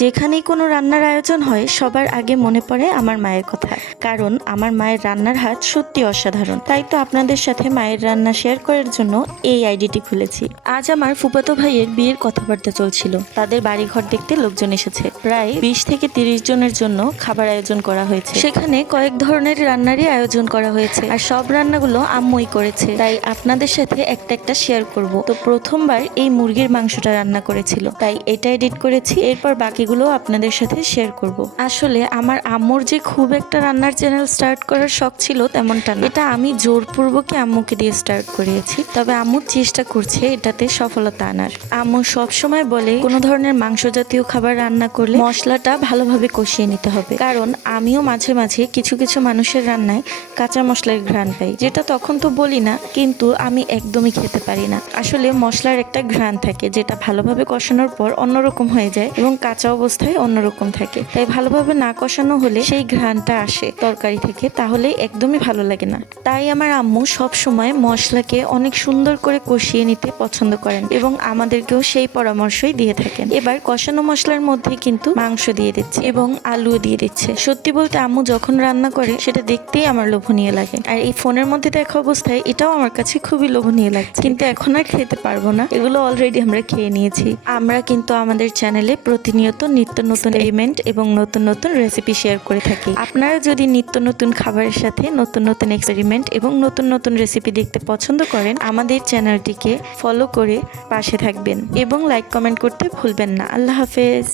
যেখানেই কোনো রান্নার আয়োজন হয় সবার আগে মনে পড়ে আমার মায়ের কথা, কারণ আমার মায়ের রান্নার হাত সত্যি অসাধারণ। তাই তো আপনাদের সাথে মায়ের রান্না শেয়ার করার জন্য এই আইডিটি খুলেছি। আজ আমার ফুফাতো ভাইয়ের বিয়ের কথাবার্তা চলছিল। তাদের বাড়িঘর দেখতে লোকজন এসেছে। প্রায় 20 থেকে 30 জনের জন্য খাবার আয়োজন করা হয়েছে। সেখানে কয়েক ধরনের রান্নারই আয়োজন করা হয়েছে, আর সব রান্নাগুলো আম্মুই করেছে। তাই আপনাদের সাথে একটা একটা শেয়ার করব। তো প্রথমবার এই মুরগির মাংসটা রান্না করেছিল, তাই এটা এডিট করেছি। এরপর বাকিগুলো আপনাদের সাথে শেয়ার করব। আসলে আমার আম্মুর যে খুব একটা রান্নার চ্যানেল স্টার্ট করার শখ ছিল তেমনটা না, এটা আমি জোরপূর্বকই আম্মুকে দিয়ে স্টার্ট করিয়েছি। তবে আম্মু চেষ্টা করছে এটাতে সফলতা আনার। আম্মু সব সময় বলে কোনো ধরনের মাংস জাতীয় খাবার রান্না করলে মশলাটা ভালোভাবে কষিয়ে নিতে হবে, কারণ আমিও মাঝে মাঝে কিছু কিছু মানুষের রান্নায় কাঁচা মশলার ঘ্রাণ পাই, যেটা তখন তো বলি না, কিন্তু আমি একদমই খেতে পারি না। আসলে মশলার একটা ঘ্রাণ থাকে যেটা ভালোভাবে কষানোর পর অন্যরকম হয়ে যায় এবং কাঁচা অবস্থায় অন্যরকম থাকে। তাই ভালোভাবে না কষানো হলে সেই ঘ্রাণটা আসে তরকারি থেকে, তাহলে একদমই ভালো লাগে না। তাই আমার আম্মু সব সময় মশলাকে অনেক সুন্দর করে কষিয়ে নিতে পছন্দ করেন এবং আমাদেরকেও সেই পরামর্শই দিয়ে থাকেন। এবার কষানো মশলার মধ্যে কিন্তু মাংস দিয়ে দিচ্ছে এবং আলুও দিয়ে দিচ্ছে। সত্যি বলতে আম্মু যখন রান্না করে সেটা দেখতেই আমার লোভনীয় লাগে, আর এই ফোনের মধ্যে দেখা অবস্থায় এটাও আমার কাছে খুবই লোভনীয় লাগছে, কিন্তু এখন আর খেতে পারবো না। এগুলো অলরেডি আমরা খেয়ে নিয়েছি। আমরা কিন্তু আমাদের চ্যানেলে প্রতিনিয়ত নিত্য নতুন এলিমেন্ট এবং নতুন নতুন রেসিপি শেয়ার করে থাকি। আপনারা যদি নিত্য নতুন খাবারের সাথে নতুন নতুন এক্সপেরিমেন্ট এবং নতুন নতুন রেসিপি দেখতে পছন্দ করেন, আমাদের চ্যানেলটিকে ফলো করে পাশে থাকবেন এবং লাইক কমেন্ট করতে ভুলবেন না। আল্লাহ হাফেজ।